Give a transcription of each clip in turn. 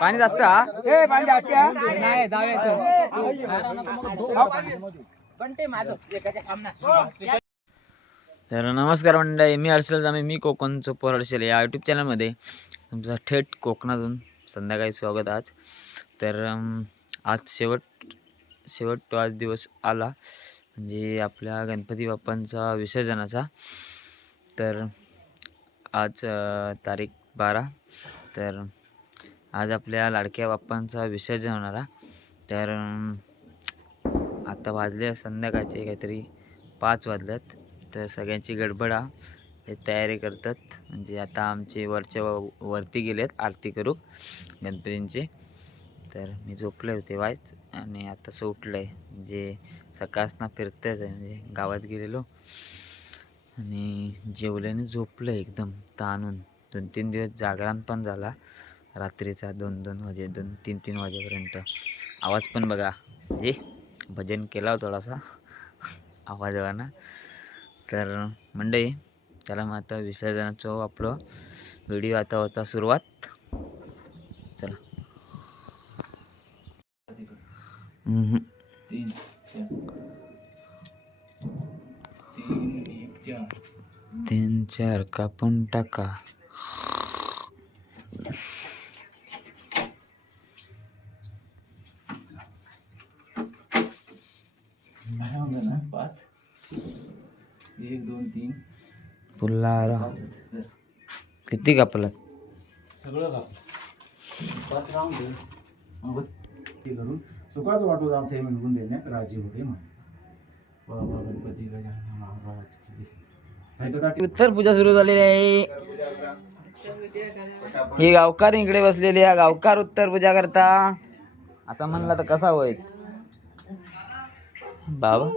पाणी जास्त तर नमस्कार मंडळी मी हर्षल जामे मी कोकणचं पोर हर्षल या यूट्यूब चॅनलमध्ये तुमचा थेट कोकणातून संध्याकाळी स्वागत आज. तर आज शेवट शेवट तो आज दिवस आला. म्हणजे आपल्या गणपती बाप्पांचा विसर्जनाचा. तर आज तारीख बारा. तर आज आपल्या लाडक्या बाप्पांचा विसर्जन होणार तर आता वाजले संध्याकाळचे काहीतरी पाच वाजल्यात तर सगळ्यांची गडबड आहे. ते तयारी करतात. म्हणजे आता आमचे वरच्या व- वरती गेलेत आरती करू गणपतींची. तर मी झोपले होते वायच आणि आता सुटलं आहे म्हणजे सकाळसनं फिरतंच आहे. म्हणजे गावात गेलेलो. आणि जेवल्याने झोपलं एकदम ताणून. दोन तीन दिवस जागरण पण झाला. रात्रीचा दोन दोन वाजे दोन तीन तीन वाजेपर्यंत. आवाज पण बघा. म्हणजे भजन केला हो थोडासा. थोडासा आवाजावाना तर मंडई त्याला मग आता विसर्जनाचं आपलं व्हिडिओ आता होता सुरुवात. चला. हम्म. तीन चार. कापून टाका. पाच. एक दोन तीन. धर. किती कापलात सगळं काप पाच राहून दे मग ते करून सुखाचं वाटू आमच्या हे मिळवून देणे राजी होते म्हणे. बाबा गणपती गजानन महाराज की जय. नाही तर दाटी- उत्तर पूजा सुरू झालेली आहे. हे गावकार इकडे बसलेले आहे. गावकार उत्तर पूजा करता. आता म्हणला तर कसा होईल? बाबा.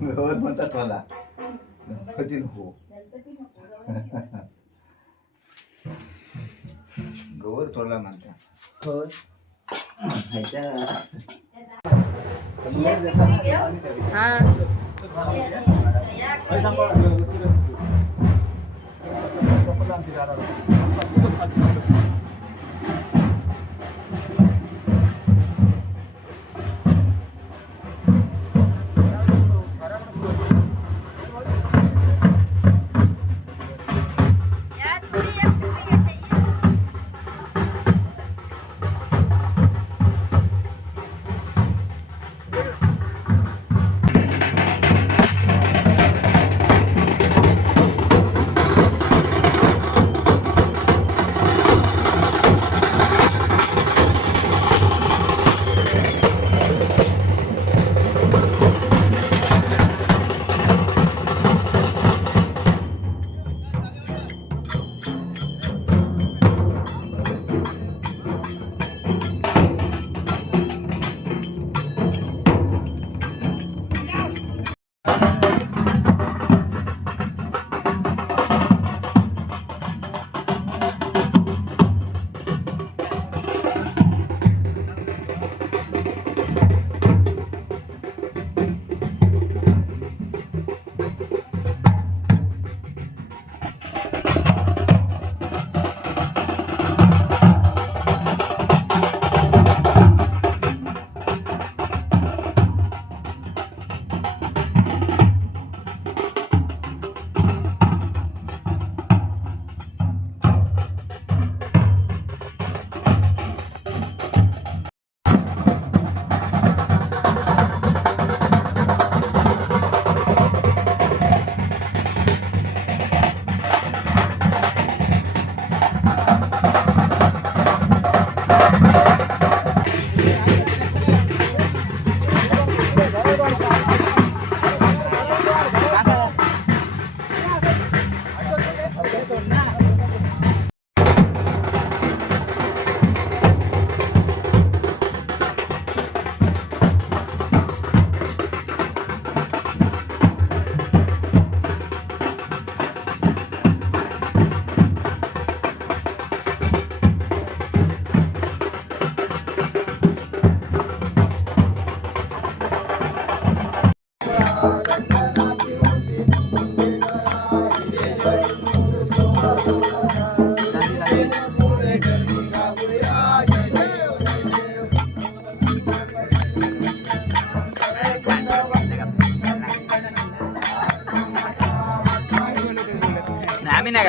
Ngayon, muntat wala. Kadin ho. Gawar tola manta. Hai. Iya, Ha.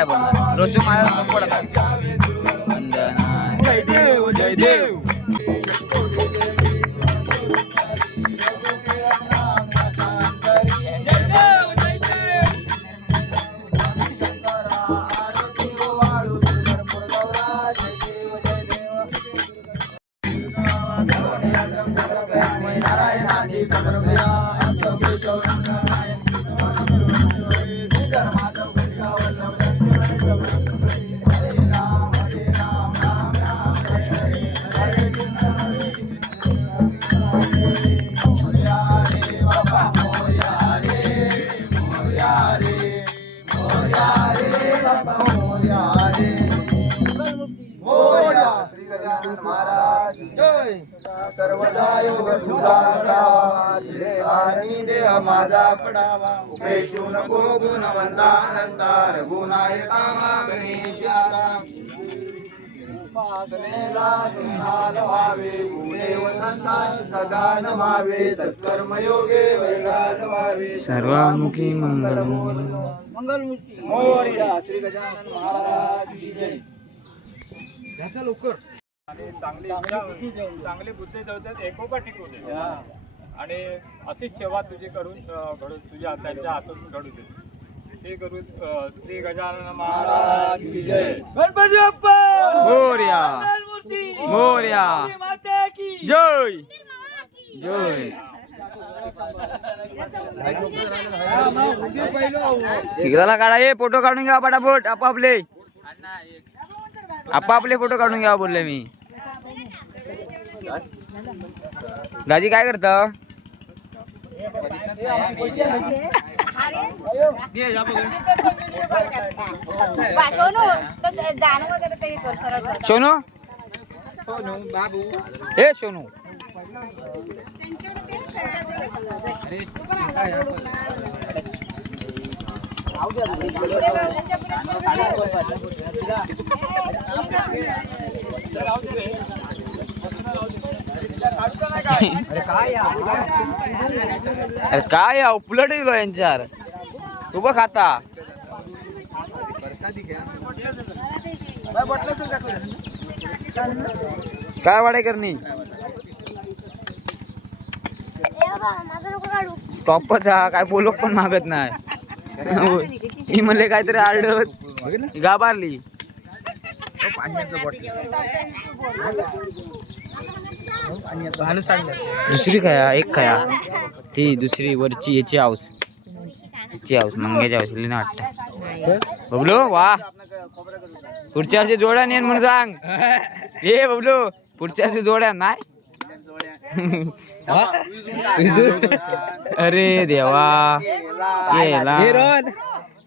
आहे काय बोलणार? माझा पडत माझा पडावा. उपेशू नको गुणवंता अनंता रघुनायका व्हावे पुणे वसंता सदा नमावे सत्कर्म योगे वैराग व्हावे. सर्वामुखी मंगल मोरया श्री गजानन महाराज की जय. चांगली इच्छा चांगले बुद्धी ठेवतात एकोपा टिकू दे आणि अशीच सेवा तुझी करून अं, घडू तुझ्या त्यांच्या हातून घडू दे. ते करून अं, श्री गजानन महाराज की जय. मोर्या. मोर्या. जय! जय. तिकडला काढा ये फोटो काढून घ्या पटापट आपापले. आपापले फोटो काढून घ्या बोलले मी. दाजी काय करत? सोनू जाणं वगैरे काही कर सरळ कर. सोनू हे सोनू अरे काय या उपलट गेलो यांच्यावर उभं खाता काय वाडाय करणी? टॉपच हा काय बोलक पण मागत नाही. मी म्हणले काहीतरी आरडत. गाबारली दुसरी खाया एक खाया ती दुसरी वरची याची हाऊस याची हाऊस मंग्याची हाऊस लिहिणं वाटतं बबलू वा. पुढच्या वर्षी जोड्या नेन म्हणून सांग. ए बबलू पुढच्या वर्षी जोड्या नाही. अरे देवा.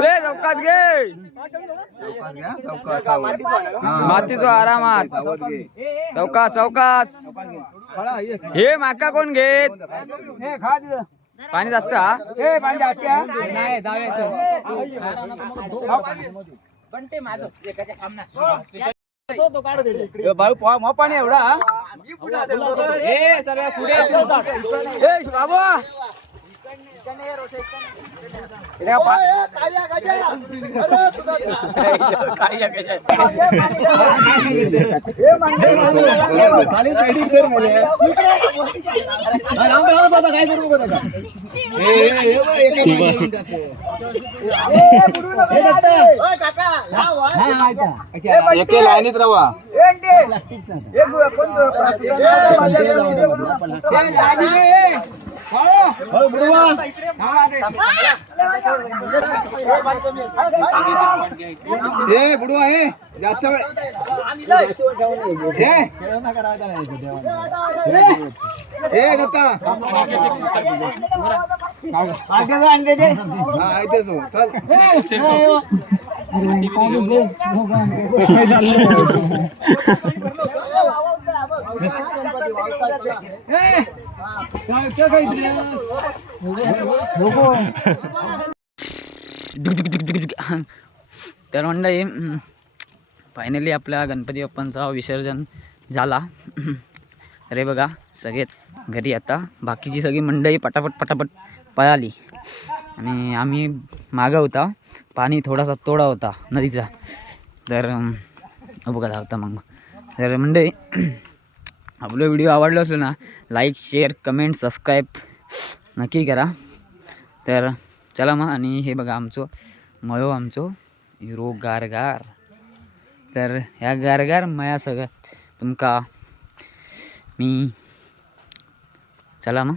रे चौकात घे. मातीचो आरामात. चौकास चौकास हे माका कोण घेत? पाणी जास्त हा? पाणी एवढा. बाबू. एके लाईनीत रवा ए बुडू आहे. जास्त वेळ. दत्ता. हा हो चल. तर मंडळी फायनली आपल्या गणपती बाप्पांचा विसर्जन झाला. अरे बघा सगळे घरी आता. बाकीची सगळी मंडळी पटापट पटापट पळाली. आणि आम्ही मागं होता. पाणी थोडासा तोडा होता नदीचा. तर बघा धावता मग. तर मंडळी आपला व्हिडिओ आवडला असेल ना लाईक शेअर कमेंट सबस्क्राईब नक्की करा. तर चला मग आणि हे बघा आमचं मयो आमचो हिरो गारगार. तर ह्या गारगार मया सगळ्यात तुमका मी. चला मग.